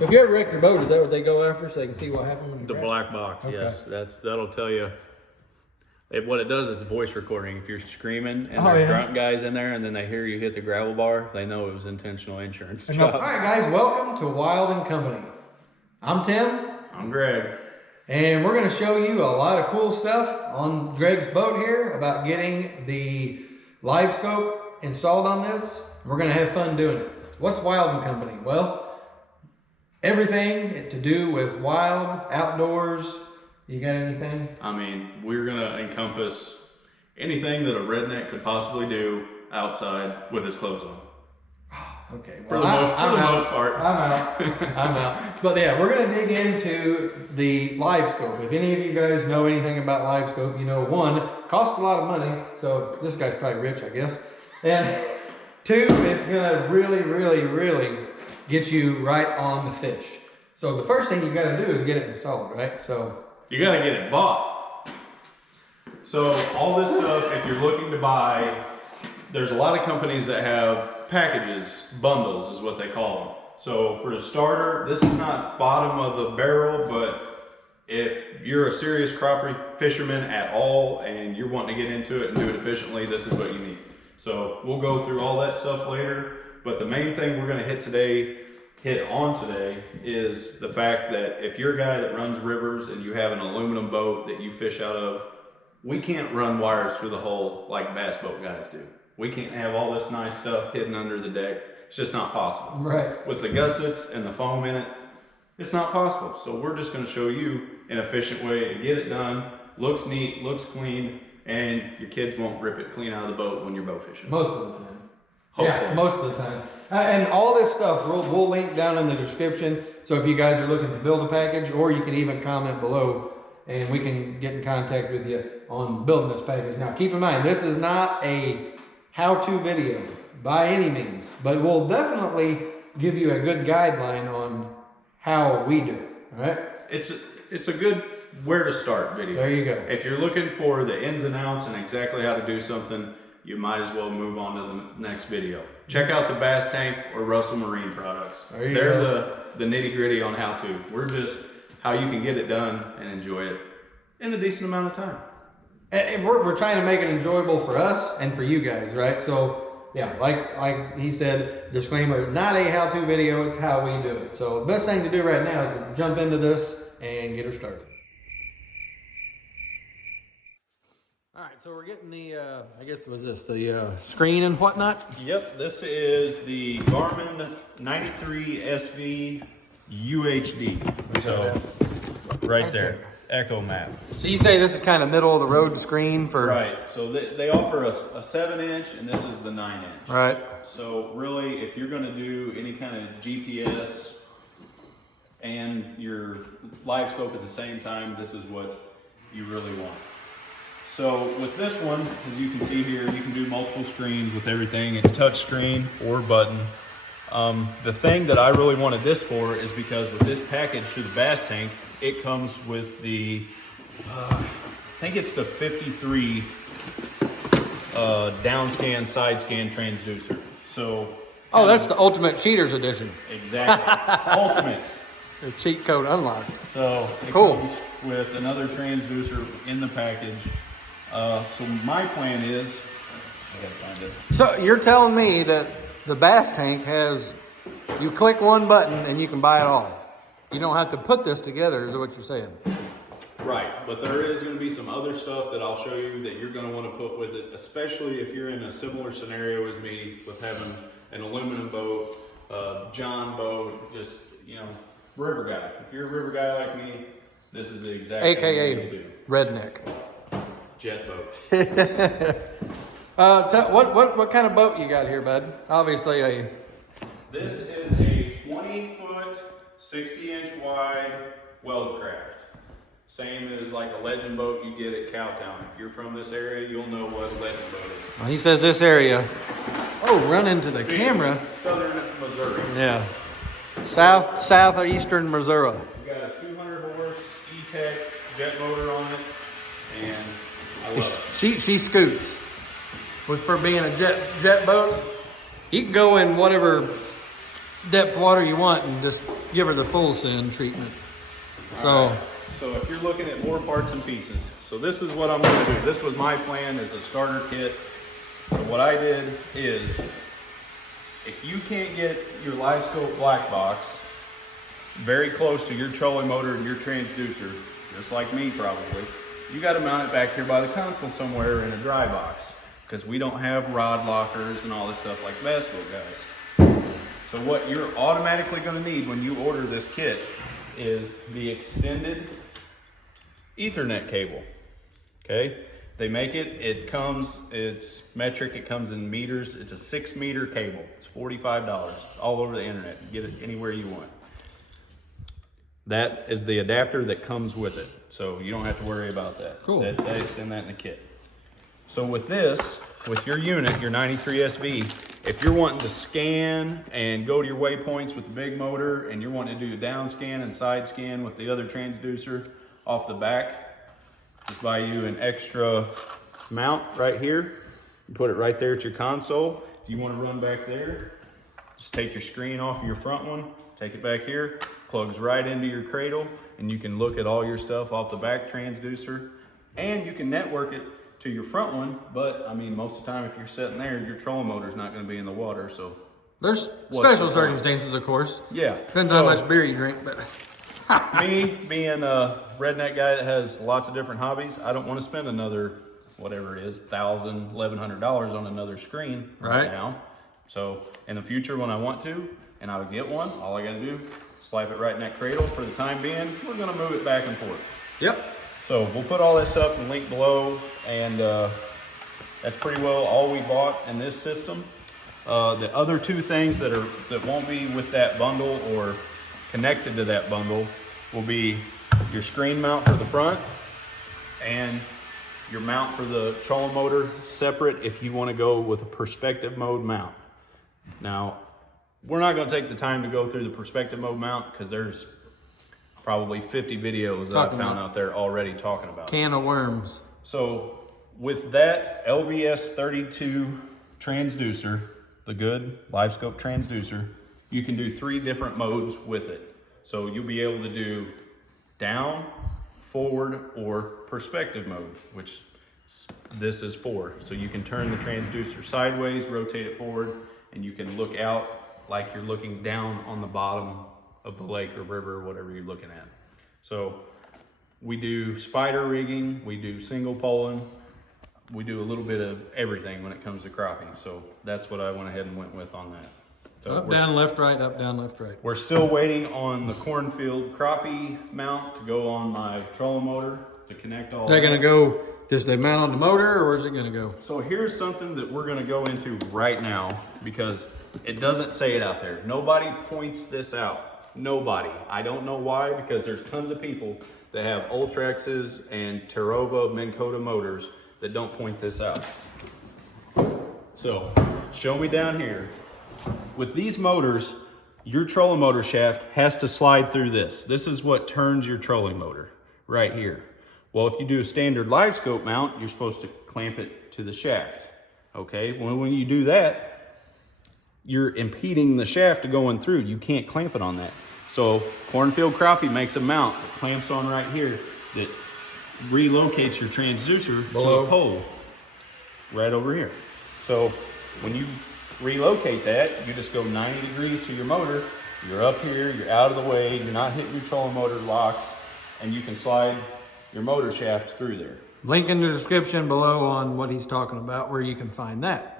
If you ever wreck your boat, is that what they go after, so they can see what happened when you The crash? black box, Okay. yes. That'll tell you. What it does is voice recording. If you're screaming and Oh, there's yeah. drunk guys in there and then they hear you hit the gravel bar, they know it was intentional insurance All job. right, guys, welcome to Wild and Company. I'm Tim, I'm Greg. and we're going to show you a lot of cool stuff on Greg's boat here about getting the Livescope installed on this. We're going to have fun doing it. What's Wild and Company? Well, everything to do with wild, outdoors. You got anything? I mean, we're gonna encompass anything that a redneck could possibly do outside with his clothes on. Okay, For the most part. I'm out. I'm out. But yeah, we're gonna dig into the Livescope. If any of you guys know anything about Livescope, you know, one, costs a lot of money. So this guy's probably rich, I guess. And two, it's gonna really get you right on the fish. So the first thing you gotta do is get it installed, right? So You gotta get it bought. So all this stuff, if you're looking to buy, there's a lot of companies that have packages, bundles is what they call them. So for a starter, this is not bottom of the barrel, but if you're a serious crappie fisherman at all and you're wanting to get into it and do it efficiently, this is what you need. So we'll go through all that stuff later, but the main thing we're gonna hit on today is the fact that if you're a guy that runs rivers and you have an aluminum boat that you fish out of, we can't run wires through the hull like bass boat guys do. We can't have all this nice stuff hidden under the deck. It's just not possible. right. With the gussets and the foam in it, it's not possible. So we're just gonna show you an efficient way to get it done. Looks neat, looks clean, and your kids won't rip it clean out of the boat when you're boat fishing. Most of the time. Hopefully. Yeah, most of the time. And all this stuff we'll link down in the description. So if you guys are looking to build a package, or you can even comment below and we can get in contact with you on building this package. Now keep in mind, this is not a how-to video by any means, but we'll definitely give you a good guideline on how we do it, all right? It's a good where to start video. There you go. If you're looking for the ins and outs and exactly how to do something, you might as well move on to the next video. Check out the Bass Tank or Russell Marine products. They're the nitty gritty on how to. We're just how you can get it done and enjoy it in a decent amount of time. And we're trying to make it enjoyable for us and for you guys, right? So yeah, like he said, disclaimer, not a how-to video, it's how we do it. So the best thing to do right now is to jump into this and get her started. All right, so we're getting the, I guess was this, the screen and whatnot? Yep, this is the Garmin 93 SV UHD. So right there, Echo Map. So you say this is kind of middle of the road screen for... Right, so they offer a 7-inch and this is the 9-inch. Right. So really, if you're gonna do any kind of GPS and your Livescope at the same time, this is what you really want. So with this one, as you can see here, you can do multiple screens with everything. It's touch screen or button. The thing that I really wanted this for is because with this package to the Bass Tank, it comes with the, I think it's the 53 down scan, side scan transducer. So. Oh, that's the Ultimate Cheaters Edition. Exactly, ultimate. The cheat code unlocked. So it cool. comes with another transducer in the package. So my plan is, I gotta find it. So you're telling me that the Bass Tank has, you click one button and you can buy it all. You don't have to put this together, is what you're saying? Right, but there is going to be some other stuff that I'll show you that you're going to want to put with it, especially if you're in a similar scenario as me with having an aluminum boat, John boat, just, you know, river guy. If you're a river guy like me, this is exactly what you need to do. Redneck. Jet boats. What kind of boat you got here, bud? Obviously a... This is a 20-foot, 60-inch wide Weldcraft. Same as like a legend boat you get at Cowtown. If you're from this area, you'll know what a legend boat is. Well, he says this area. Oh, run into the camera. Southern Missouri. Yeah. Southeastern Missouri. We got a 200 horse E-Tech jet motor on it, and I love it. She scoots. For being a jet boat, you can go in whatever depth water you want and just give her the full send treatment. So, Alright. So if you're looking at more parts and pieces, so this is what I'm gonna do. This was my plan as a starter kit. So what I did is, if you can't get your Livescope black box very close to your trolling motor and your transducer, just like me probably, you gotta mount it back here by the console somewhere in a dry box, because we don't have rod lockers and all this stuff like basketball guys. So what you're automatically gonna need when you order this kit is the extended Ethernet cable, okay? They make it, it's metric, it comes in meters. It's a 6-meter cable. It's $45 all over the internet. You get it anywhere you want. That is the adapter that comes with it. So you don't have to worry about that. Cool. They send that in the kit. So with this, with your unit, your 93SV, if you're wanting to scan and go to your waypoints with the big motor, and you're wanting to do a down scan and side scan with the other transducer off the back, just buy you an extra mount right here. You put it right there at your console. If you want to run back there, just take your screen off of your front one, take it back here, plugs right into your cradle, and you can look at all your stuff off the back transducer, and you can network it to your front one. But I mean, most of the time if you're sitting there, your trolling motor is not going to be in the water. So there's special circumstances, of course. Yeah. Depends on how much beer you drink, but. Me being a redneck guy that has lots of different hobbies, I don't want to spend another, whatever it is, $1,000, $1,100 on another screen right now. So in the future when I want to, and I would get one, all I gotta do, slap it right in that cradle. For the time being, we're gonna move it back and forth. Yep. So we'll put all that stuff in the link below, and that's pretty well all we bought in this system. The other two things that won't be with that bundle or connected to that bundle will be your screen mount for the front and your mount for the trolling motor separate if you want to go with a perspective mode mount. Now, we're not going to take the time to go through the perspective mode mount because there's probably 50 videos that I found out there already talking about it. Can of worms. So with that LVS32 transducer, the good Livescope transducer, you can do 3 different modes with it. So you'll be able to do down, forward, or perspective mode, which this is for. So you can turn the transducer sideways, rotate it forward, and you can look out like you're looking down on the bottom of the lake or river or whatever you're looking at. So we do spider rigging, we do single poling, we do a little bit of everything when it comes to crappie. So that's what I went ahead and went with on that. So Up, down, left, right, up, down, left, right. We're still waiting on the cornfield crappie mount to go on my trolling motor to connect all. Is that gonna go, just they mount on the motor, or where's it gonna go? So here's something that we're gonna go into right now because it doesn't say it out there. Nobody points this out. Nobody. I don't know why, because there's tons of people that have Ultrexes and Terova Minn Kota motors that don't point this out. So show me down here. With these motors, your trolling motor shaft has to slide through this. This is what turns your trolling motor right here. Well, if you do a standard Livescope mount, you're supposed to clamp it to the shaft. Okay, well, when you do that, you're impeding the shaft to going through. You can't clamp it on that. So cornfield crappie makes a mount that clamps on right here that relocates your transducer to the pole right over here. So when you relocate that, you just go 90 degrees to your motor, you're up here, you're out of the way, you're not hitting your trolling motor locks, and you can slide your motor shaft through there. Link in the description below on what he's talking about, where you can find that.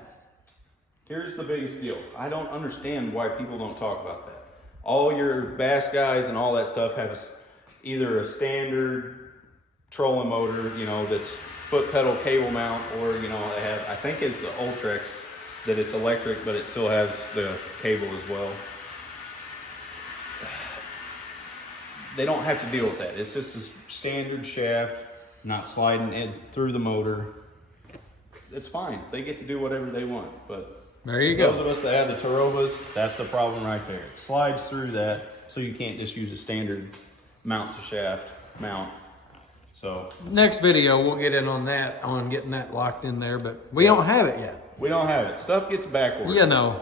Here's the biggest deal. I don't understand why people don't talk about that. All your bass guys and all that stuff have either a standard trolling motor, you know, that's foot pedal cable mount, or, you know, they have, I think it's the Ultrex, that it's electric, but it still has the cable as well. They don't have to deal with that. It's just a standard shaft, not sliding in through the motor. It's fine. They get to do whatever they want, but there you go. Those of us that have the Terovas, that's the problem right there. It slides through that, so you can't just use a standard mount to shaft mount. So next video, we'll get in on that, on getting that locked in there, but we don't have it yet. We don't have it. Stuff gets back ordered. You know.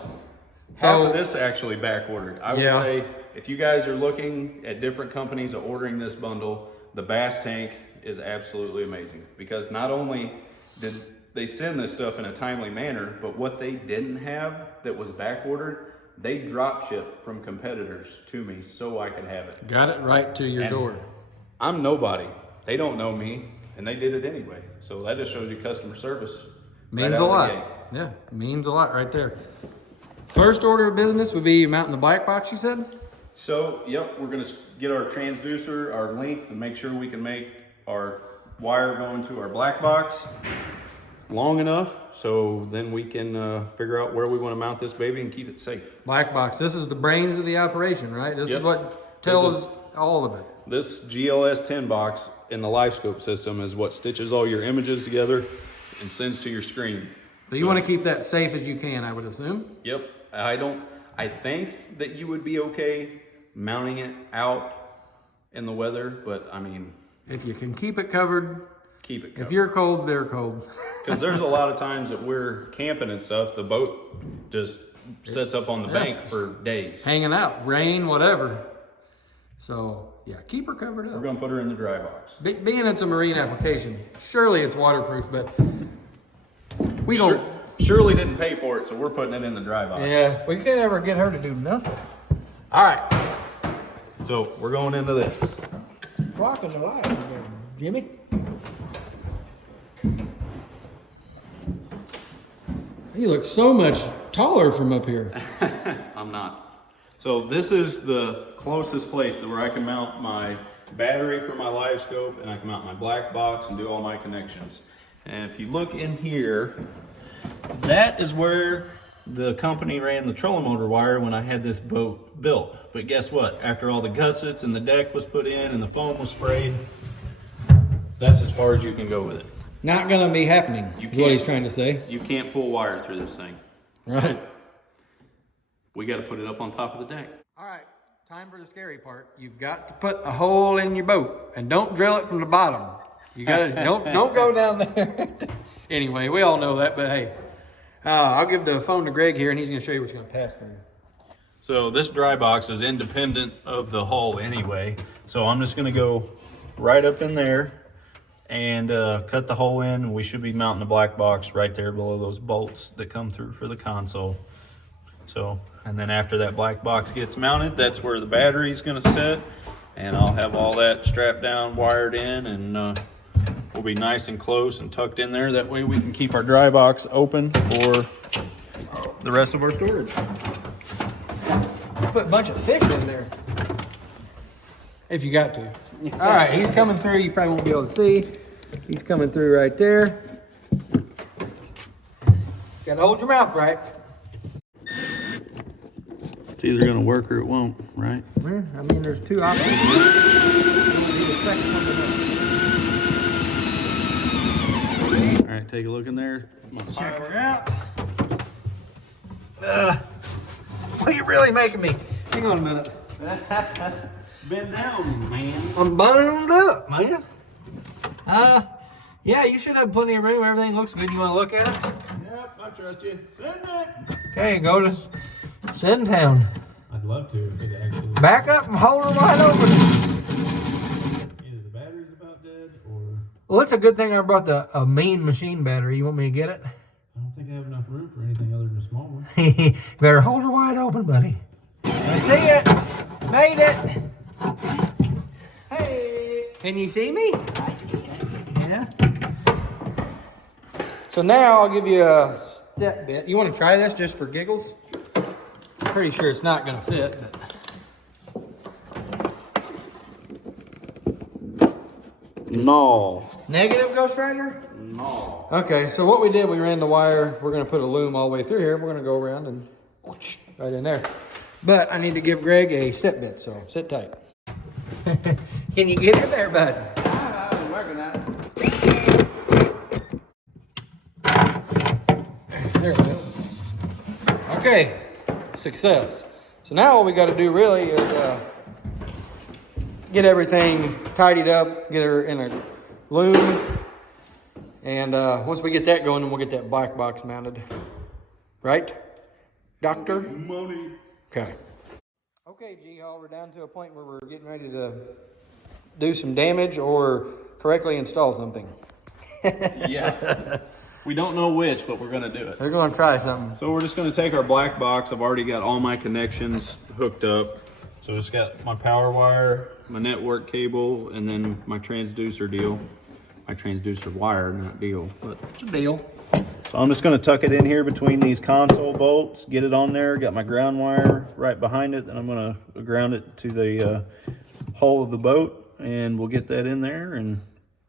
Half of this actually back ordered. I would say if you guys are looking at different companies ordering this bundle, the Bass tank is absolutely amazing, because not only did they send this stuff in a timely manner, but what they didn't have that was back ordered, they drop shipped from competitors to me so I could have it. Got it right to your door. I'm nobody. They don't know me, and they did it anyway. So that just shows you customer service. Means a lot. Yeah, means a lot right there. First order of business would be mounting the black box, you said? So, yep, we're gonna get our transducer, our length, and make sure we can make our wire going to our black box long enough so then we can figure out where we want to mount this baby and keep it safe. Black box, this is the brains of the operation, right? This is what tells all of it. This GLS 10 box in the Livescope system is what stitches all your images together and sends to your screen. So you want to keep that safe as you can, I would assume? Yep. I think that you would be okay mounting it out in the weather, but I mean, if you can keep it covered, keep it covered. If you're cold, they're cold. Because there's a lot of times that we're camping and stuff, the boat just sits up on the bank for days. Hanging out, rain, whatever. So, yeah, keep her covered up. We're going to put her in the dry box. Being it's a marine application, surely it's waterproof, but we don't. Shirley didn't pay for it, so we're putting it in the dry box. Yeah, we can't ever get her to do nothing. All right. So, we're going into this. Flocking the light, Jimmy. You look so much taller from up here. I'm not. So this is the closest place where I can mount my battery for my Livescope, and I can mount my black box and do all my connections. And if you look in here, that is where the company ran the trolling motor wire when I had this boat built. But guess what? After all the gussets and the deck was put in and the foam was sprayed, that's as far as you can go with it. Not gonna be happening, is what he's trying to say. You can't pull wire through this thing. Right. So we got to put it up on top of the deck. All right, time for the scary part. You've got to put a hole in your boat, and don't drill it from the bottom. You gotta, don't go down there. Anyway, we all know that, but hey, I'll give the phone to Greg here, and he's gonna show you what you're gonna pass through. So this dry box is independent of the hull anyway. So I'm just gonna go right up in there and cut the hole in, and we should be mounting the black box right there below those bolts that come through for the console. So, and then after that black box gets mounted, that's where the battery's gonna sit, and I'll have all that strapped down, wired in, and we'll be nice and close and tucked in there. That way we can keep our dry box open for the rest of our storage. Put a bunch of fish in there. If you got to. All right, he's coming through. You probably won't be able to see. He's coming through right there. Got to hold your mouth right. It's either gonna work or it won't, right? Well, I mean, there's two options. All right, take a look in there. Check her out. What are you really making me? Hang on a minute. Bend down, man. I'm bundled up, man. Yeah, you should have plenty of room. Everything looks good. You want to look at it? Yep, I trust you. Send it. Okay, go to Send Town. I'd love to if it actually. Back up and hold her wide open. Either the battery's about dead or. Well, it's a good thing I brought a main machine battery. You want me to get it? I don't think I have enough room for anything other than a small one. Better hold her wide open, buddy. I see it. Made it. Hey. Can you see me? I can. Yeah. So now I'll give you a step bit. You want to try this just for giggles? I'm pretty sure it's not going to fit, but. No. Negative, Ghost Rider? No. Okay, so what we did, we ran the wire. We're going to put a loom all the way through here. We're going to go around and whoosh, right in there. But I need to give Greg a step bit, so sit tight. Can you get in there, bud? I've been working on it. There we go. Okay, success. So now what we got to do really is get everything tidied up, get her in a loom, and once we get that going, then we'll get that black box mounted. Right, Doctor? Money. Okay. Okay, G-Haul, we're down to a point where we're getting ready to do some damage or correctly install something. Yeah. We don't know which, but we're gonna do it. We're going to try something. So we're just gonna take our black box. I've already got all my connections hooked up. So it's got my power wire, my network cable, and then my transducer deal. My transducer wire, not deal, but It's a deal. so I'm just gonna tuck it in here between these console bolts, get it on there, got my ground wire right behind it, and I'm gonna ground it to the hull of the boat, and we'll get that in there and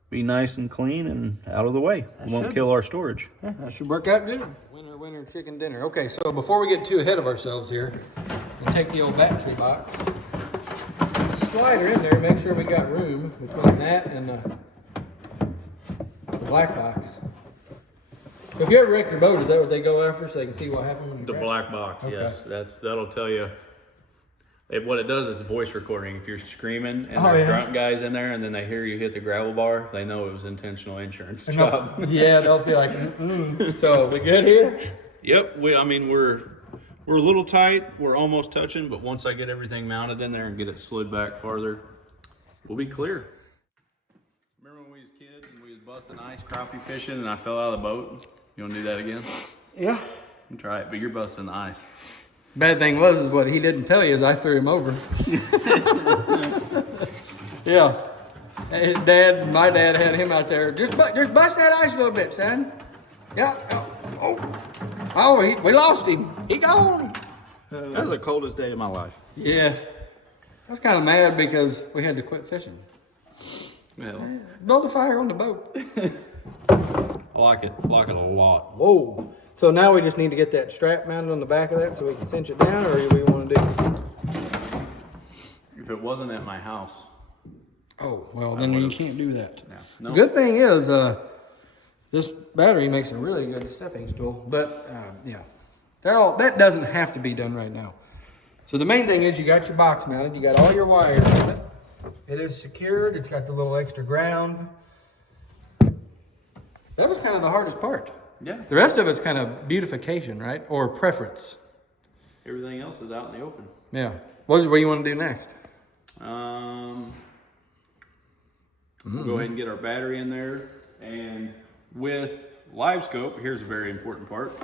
be nice and clean and out of the way. It won't kill our storage. Yeah, that should work out good. Winner, chicken dinner. Okay, so before we get too ahead of ourselves here, we'll take the old battery box, slide her in there, make sure we got room between that and the black box. If you ever wreck your boat, is that what they go after so they can see what happened when you The crash? black box, Okay. yes. That'll tell you. What it does is the voice recording. If you're screaming and Oh, there's yeah. drunk guys in there and then they hear you hit the gravel bar, they know it was intentional insurance job. Yeah, they'll be like, So, we good here? Yep. I mean, we're a little tight. We're almost touching, but once I get everything mounted in there and get it slid back farther, we'll be clear. Remember when we was kids and we was busting ice crappie fishing and I fell out of the boat? You want to do that again? Yeah. You try it, but you're busting the ice. Bad thing was, is what he didn't tell you is I threw him over. Yeah. My dad had him out there. Just bust that ice a little bit, son. Yeah. We lost him. He gone. That was the coldest day of my life. Yeah. I was kind of mad because we had to quit fishing. Yeah. Build a fire on the boat. I like it a lot. Whoa. So now we just need to get that strap mounted on the back of that so we can cinch it down, or do we want to do? If it wasn't at my house. Oh, well, then you can't do that. No. Good thing is, this battery makes a really good stepping stool, but yeah, that doesn't have to be done right now. So the main thing is you got your box mounted, you got all your wires on it. It is secured, it's got the little extra ground. That was kind of the hardest part. Yeah. The rest of it's kind of beautification, right? Or preference. Everything else is out in the open. Yeah. What do you want to do next? We'll go ahead and get our battery in there. And with Livescope, here's a very important part.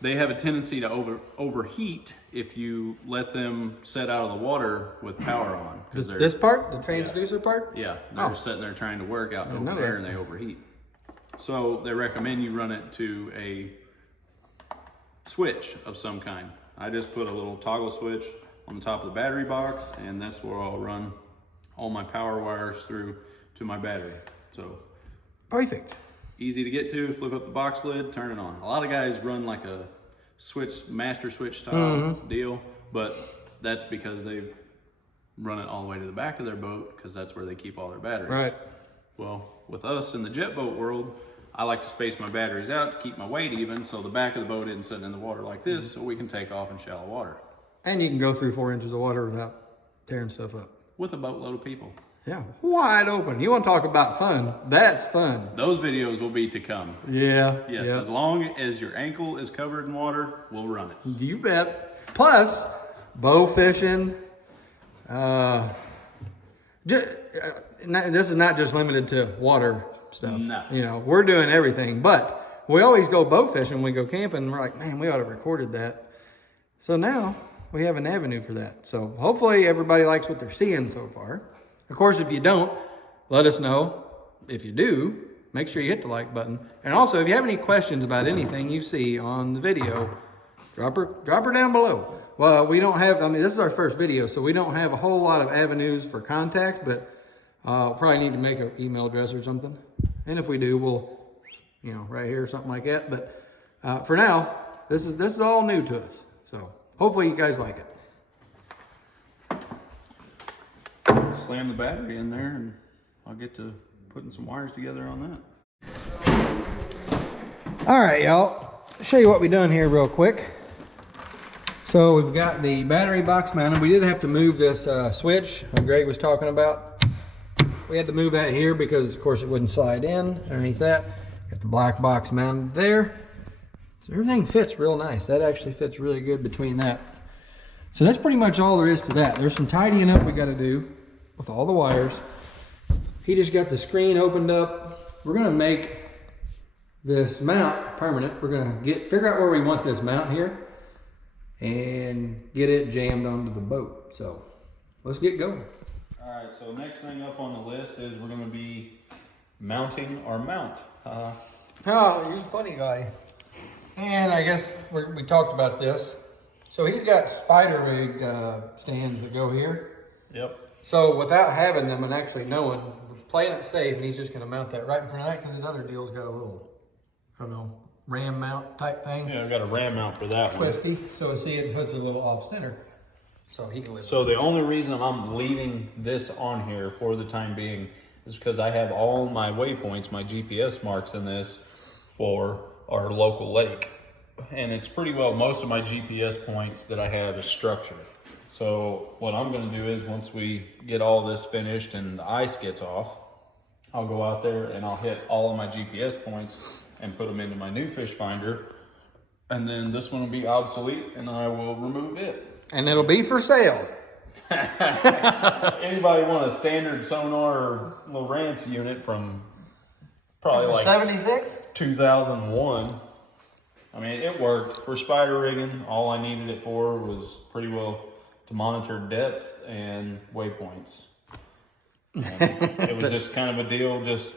They have a tendency to overheat if you let them set out of the water with power on. This part? The transducer part? Yeah, they're sitting there trying to work out in open air and they overheat. So they recommend you run it to a switch of some kind. I just put a little toggle switch on the top of the battery box, and that's where I'll run all my power wires through to my battery. So Perfect. easy to get to, flip up the box lid, turn it on. A lot of guys run like a master switch style deal, but that's because they've run it all the way to the back of their boat because that's where they keep all their batteries. Right. Well, with us in the jet boat world, I like to space my batteries out to keep my weight even so the back of the boat isn't sitting in the water like this, so we can take off in shallow water. And you can go through 4 inches of water without tearing stuff up. With a boatload of people. Yeah, wide open. You want to talk about fun? That's fun. Those videos will be to come. Yeah. Yes, as long as your ankle is covered in water, we'll run it. You bet. Plus, bow fishing. This is not just limited to water stuff. No. You know, we're doing everything. But we always go bow fishing when we go camping. And we're like, man, we ought to have recorded that. So now we have an avenue for that. So hopefully everybody likes what they're seeing so far. Of course, if you don't, let us know. If you do, make sure you hit the like button. And also, if you have any questions about anything you see on the video, drop her down below. Well, we don't have, this is our first video, so we don't have a whole lot of avenues for contact, but probably need to make an email address or something. And if we do, we'll, right here or something like that. But for now, this is all new to us. So hopefully you guys like it. Slam the battery in there and I'll get to putting some wires together on that. All right, y'all. Show you what we done here real quick. So we've got the battery box mounted. We did have to move this switch that Greg was talking about. We had to move that here because, of course, it wouldn't slide in underneath that. Got the black box mounted there. So everything fits real nice. That actually fits really good between that. So that's pretty much all there is to that. There's some tidying up we got to do with all the wires. He just got the screen opened up. We're gonna make this mount permanent. We're gonna figure out where we want this mount here and get it jammed onto the boat. So let's get going. All right, so next thing up on the list is we're gonna be mounting our mount. Oh, you're the funny guy. And I guess we talked about this. So he's got spider rig stands that go here. Yep. So without having them and actually knowing, we're playing it safe, and he's just gonna mount that right in front of that because his other deal's got a little, I don't know, ram mount type thing. Yeah, I've got a ram mount for that one. Twisty. So see, it puts it a little off center. So he can live. So the only reason I'm leaving this on here for the time being is because I have all my waypoints, my GPS marks in this for our local lake. And it's pretty well, most of my GPS points that I have is structured. So what I'm gonna do is once we get all this finished and the ice gets off, I'll go out there and I'll hit all of my GPS points and put them into my new fish finder. And then this one will be obsolete and I will remove it. And it'll be for sale. Anybody want a standard sonar or Lowrance unit from probably like 76? 2001? I mean, it worked for spider rigging. All I needed it for was pretty well to monitor depth and waypoints. And it was just kind of a deal, just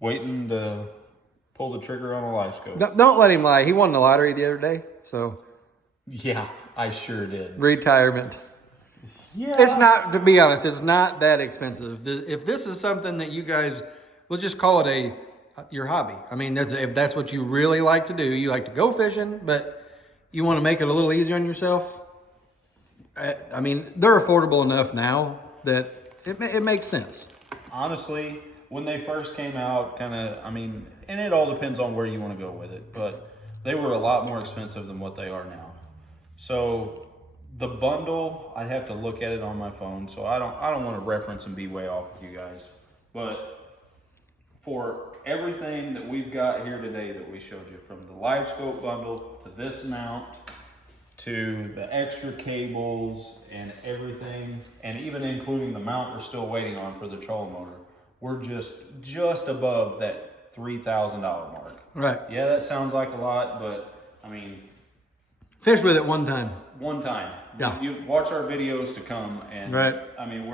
waiting to pull the trigger on a Livescope. Don't let him lie. He won the lottery the other day. So Yeah, I sure did. retirement. Yeah. It's not, to be honest, it's not that expensive. If this is something that you guys, we'll just call it your hobby. I mean, if that's what you really like to do, you like to go fishing, but you want to make it a little easier on yourself. I mean, they're affordable enough now that it makes sense. Honestly, when they first came out, and it all depends on where you want to go with it, but they were a lot more expensive than what they are now. So the bundle, I'd have to look at it on my phone, so I don't want to reference and be way off with you guys. But for everything that we've got here today that we showed you, from the Livescope bundle to this mount to the extra cables and everything, and even including the mount we're still waiting on for the trolling motor, we're just above that $3,000 mark. Right. Yeah, that sounds like a lot, but I mean, Fish with it one time. one time. Yeah. You watch our videos to come, and Right. I mean,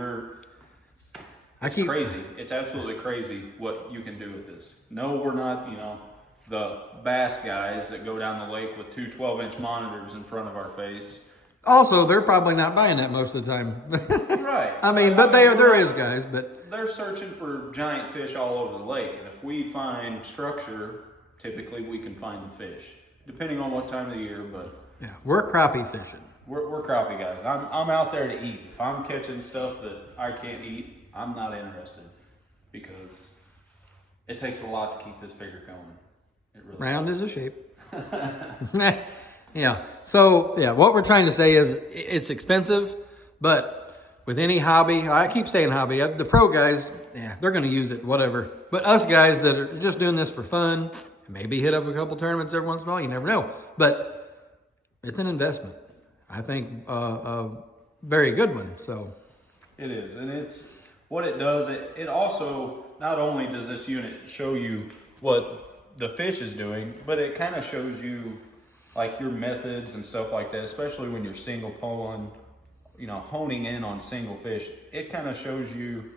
it's keep crazy. It's absolutely crazy what you can do with this. No, we're not, the bass guys that go down the lake with two 12-inch monitors in front of our face. Also, they're probably not buying that most of the time. Right. I mean, but there is guys, but they're searching for giant fish all over the lake, and if we find structure, typically we can find the fish, depending on what time of the year. But yeah, we're crappie fishing. we're crappie guys. I'm out there to eat. If I'm catching stuff that I can't eat, I'm not interested, because it takes a lot to keep this figure going. It really Round is a shape. Yeah. So yeah, what we're trying to say is it's expensive, but with any hobby, I keep saying hobby, the pro guys, yeah, they're going to use it, whatever. But us guys that are just doing this for fun, maybe hit up a couple tournaments every once in a while, you never know. But it's an investment. I think a very good one. So It is, and it's what it does. It also, not only does this unit show you what the fish is doing, but it kind of shows you like your methods and stuff like that, especially when you're single pulling, honing in on single fish. It kind of shows you,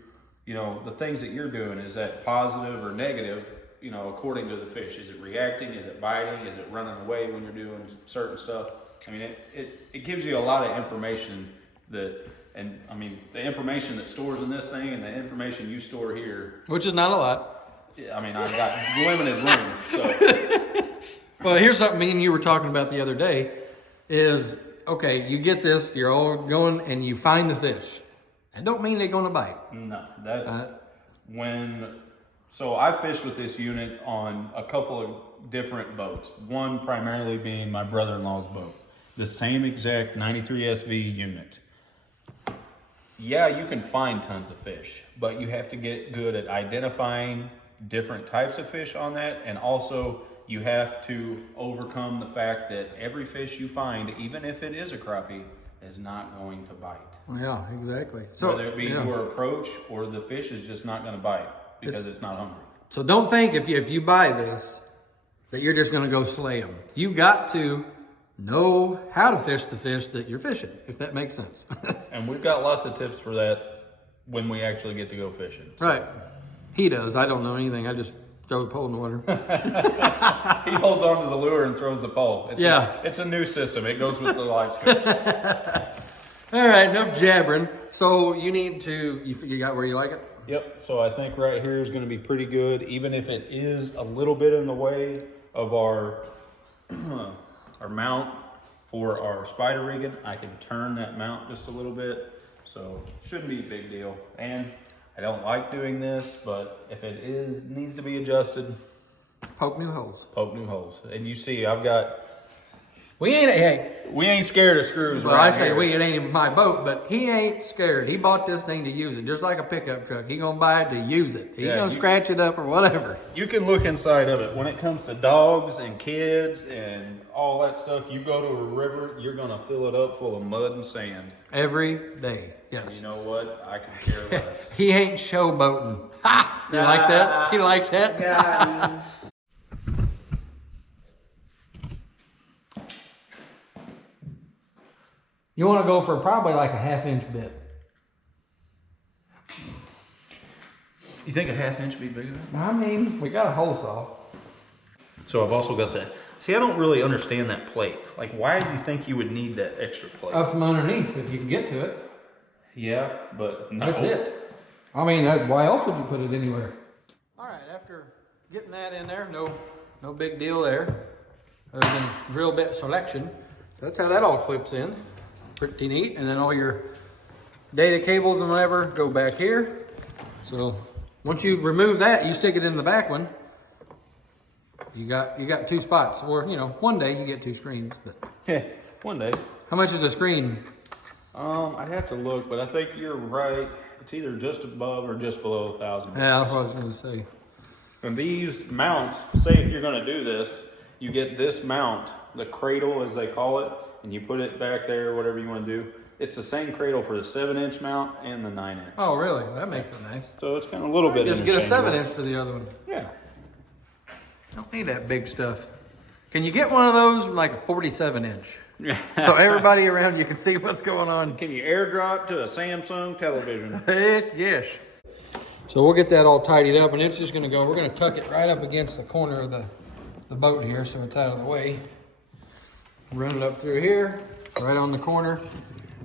the things that you're doing. Is that positive or negative, according to the fish? Is it reacting? Is it biting? Is it running away when you're doing certain stuff? I mean, it gives you a lot of information the information that stores in this thing and the information you store here. which is not a lot. I mean, I've got limited room, so. Well, here's something me and you were talking about the other day is, okay, you get this, you're all going and you find the fish. That don't mean they're going to bite. No, that's so I fished with this unit on a couple of different boats. One primarily being my brother-in-law's boat. The same exact 93 SV unit. Yeah, you can find tons of fish, but you have to get good at identifying different types of fish on that, and also you have to overcome the fact that every fish you find, even if it is a crappie, is not going to bite. Yeah, exactly. So Whether it be your approach or the fish is just not going to bite because it's not hungry. So don't think if you buy this that you're just going to go slay them. You got to know how to fish the fish that you're fishing, if that makes sense. And we've got lots of tips for that when we actually get to go fishing. So. Right. He does. I don't know anything. I just throw the pole in the water. He holds onto the lure and throws the pole. It's a new system. It goes with the Livescope. All right, enough jabbering. So you need to, you got where you like it? Yep, so I think right here is gonna be pretty good, even if it is a little bit in the way of our our mount for our spider rigging. I can turn that mount just a little bit, so shouldn't be a big deal. And I don't like doing this, but if it needs to be adjusted, Poke new holes. poke new holes. And you see, I've got, We ain't scared of screws. Well, right I say here. we, it ain't even my boat, but he ain't scared. He bought this thing to use it, just like a pickup truck. He gonna buy it to use it. He gonna scratch it up or whatever. You can look inside of it. When it comes to dogs and kids and all that stuff, you go to a river, you're gonna fill it up full of mud and sand. Every day, And yes. you know what? I can care less. He ain't showboating. Ha! You like that? He likes that? You want to go for probably like a 1/2 inch bit. You think a 1/2 inch would be big enough? I mean, we got a hole saw. So I've also got that. See, I don't really understand that plate. Like, why do you think you would need that extra plate? Up from underneath, if you can get to it. Yeah, but no. That's it. I mean, why else would you put it anywhere? All right, after getting that in there, no big deal there. Other than drill bit selection. So that's how that all clips in. Pretty neat. And then all your data cables and whatever go back here. So once you remove that, you stick it in the back one. You got 2 spots, or one day you get 2 screens. But Yeah, one day. how much is a screen? I'd have to look, but I think you're right. It's either just above or just below 1,000. Yeah, that's what I was gonna say. And these mounts, say if you're gonna do this, you get this mount, the cradle as they call it, and you put it back there, whatever you wanna do. It's the same cradle for the 7-inch mount and the 9-inch. Oh, really? Well, that makes it nice. So it's kind of a little bit Just get a interchangeable. 7-inch for the other one. Yeah. Don't need that big stuff. Can you get one of those like a 47-inch? So everybody around you can see what's going on. Can you airdrop to a Samsung television? Heck yes. So we'll get that all tidied up, and it's just gonna go, we're gonna tuck it right up against the corner of the boat here so it's out of the way. Run it up through here, right on the corner.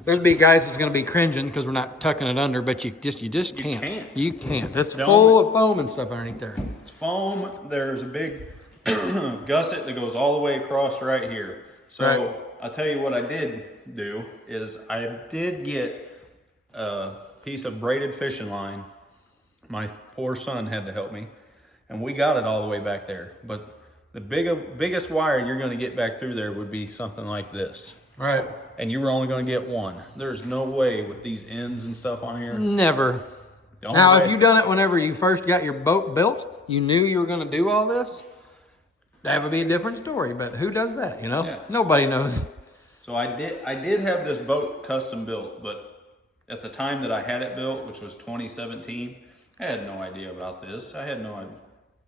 There's be guys that's gonna be cringing because we're not tucking it under, but you just can't. You can't. It's full of foam and stuff underneath there. It's foam. There's a big gusset that goes all the way across right here. So Right. I'll tell you what I did do is I did get a piece of braided fishing line. My poor son had to help me, and we got it all the way back there. But the biggest wire you're going to get back through there would be something like this. Right. And you were only going to get one. There's no way with these ends and stuff on here. Never. The only Now, way- if you done it whenever you first got your boat built, you knew you were gonna do all this, that would be a different story, but who does that, Yeah. Nobody knows. So I did have this boat custom built, but at the time that I had it built, which was 2017, I had no idea about this. I had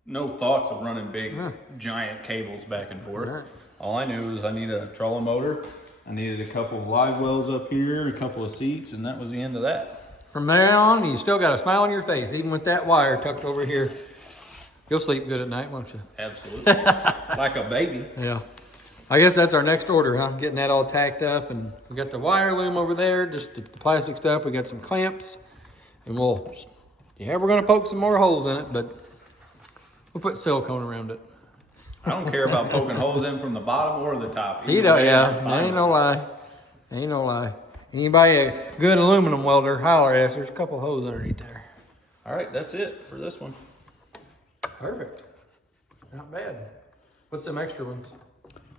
no thoughts of running big, giant cables back and forth. Right. All I knew was I needed a trolling motor, I needed a couple of live wells up here, a couple of seats, and that was the end of that. From there on, you still got a smile on your face, even with that wire tucked over here. You'll sleep good at night, won't you? Absolutely. Like a baby. Yeah. I guess that's our next order, huh? Getting that all tacked up, and we got the wire loom over there, just the plastic stuff. We got some clamps, and we're gonna poke some more holes in it, but we'll put silicone around it. I don't care about poking holes in from the bottom or the top. He don't, yeah, ain't no lie. Ain't no lie. Anybody a good aluminum welder, holler at us. There's a couple holes underneath there. All right, that's it for this one. Perfect. Not bad. What's them extra ones?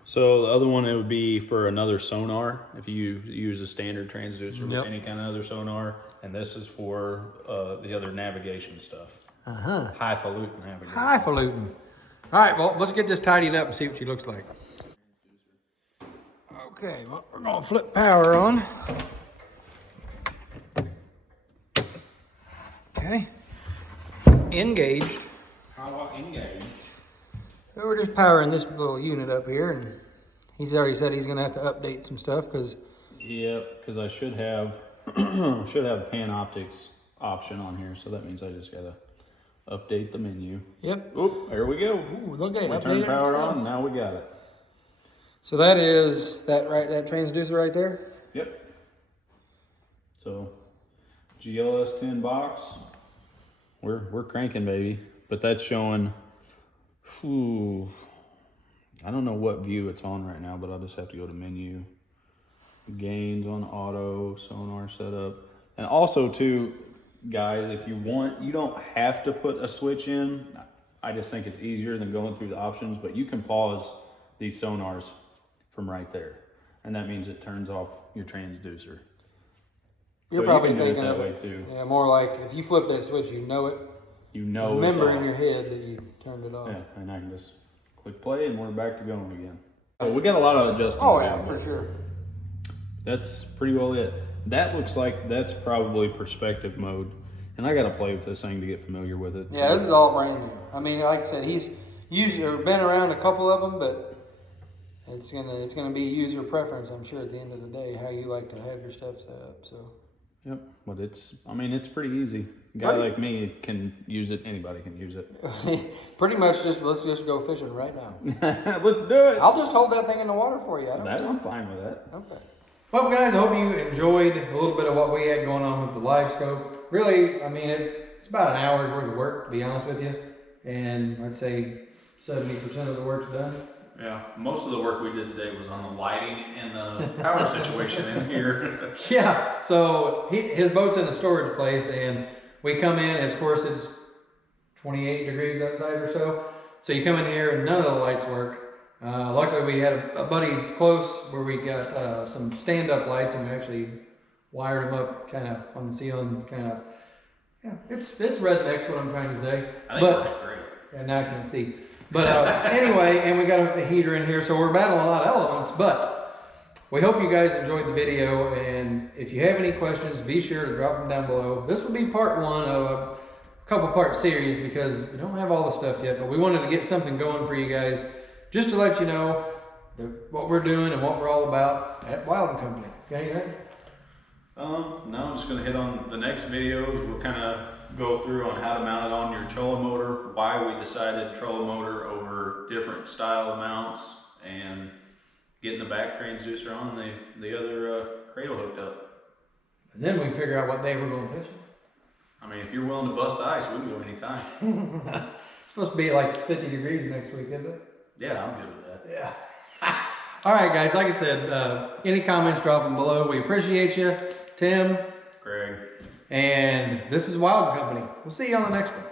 So the other one, it would be for another sonar. If you use a standard transducer Yep. with any kind of other sonar, and this is for the other navigation stuff. Uh-huh. Highfalutin navigation. Highfalutin. All right, well, let's get this tidied up and see what she looks like. Okay, well, we're gonna flip power on. Okay, engaged. Power engaged. So we're just powering this little unit up here, and he's already said he's gonna have to update some stuff because. Yep, because I should have a pan optics option on here, so that means I just gotta update the menu. Yep. Oh, there we go. Ooh, look at it. We turned power on. Now we got it. So that is that transducer right there. Yep. So GLS 10 box. We're cranking, baby. But that's showing. Ooh, I don't know what view it's on right now, but I'll just have to go to menu. Gains on auto, sonar setup. And also too, guys, if you want, you don't have to put a switch in. I just think it's easier than going through the options, but you can pause these sonars from right there. And that means it turns off your transducer. You're So probably you can do it thinking that of way it. too. Yeah, more like if you flip that switch, you know it. You know Remember it's in off. your head that you turned it off. Yeah, and I can just click play and we're back to going again. So we got a lot of adjustments. Oh yeah, for sure. That's pretty well it. That looks like that's probably perspective mode. And I gotta play with this thing to get familiar with it. Yeah, this is all brand new. I mean, like I said, he's used or been around a couple of them, but it's gonna be user preference, I'm sure, at the end of the day, how you like to have your stuff set up. So. Yep, but it's pretty easy. A guy like me can use it. Anybody can use it. Pretty much let's just go fishing right now. Let's do it. I'll just hold that thing in the water for you. I'm fine with that. Okay. Well, guys, I hope you enjoyed a little bit of what we had going on with the Livescope. Really, I mean, it's about an hour's worth of work, to be honest with you. And I'd say 70% of the work's done. Yeah, most of the work we did today was on the lighting and the power situation in here. Yeah, so his boat's in a storage place, and we come in, of course, it's 28 degrees outside or so. So you come in here, and none of the lights work. Luckily, we had a buddy close where we got some stand-up lights, and we actually wired them up kind of on the ceiling, kind of. Yeah, it's redneck's what I'm trying to say. I think it works great. Yeah, now I can't see. But anyway, and we got a heater in here, so we're battling a lot of elements, but we hope you guys enjoyed the video, and if you have any questions, be sure to drop them down below. This will be part one of a couple part series because we don't have all the stuff yet, but we wanted to get something going for you guys just to let you know what we're doing and what we're all about at WildandComp. Got anything? No, I'm just gonna hit on the next videos. We'll kind of go through on how to mount it on your trolling motor, why we decided trolling motor over different style of mounts, and getting the back transducer on the other cradle hooked up. And then we figure out what day we're going fishing. I mean, if you're willing to bust ice, we can go anytime. It's supposed to be like 50 degrees next week, isn't it? Yeah, I'm good with that. Yeah. All right, guys. Like I said, any comments, drop them below. We appreciate you, Tim. Greg. And this is Wild Company. We'll see you on the next one.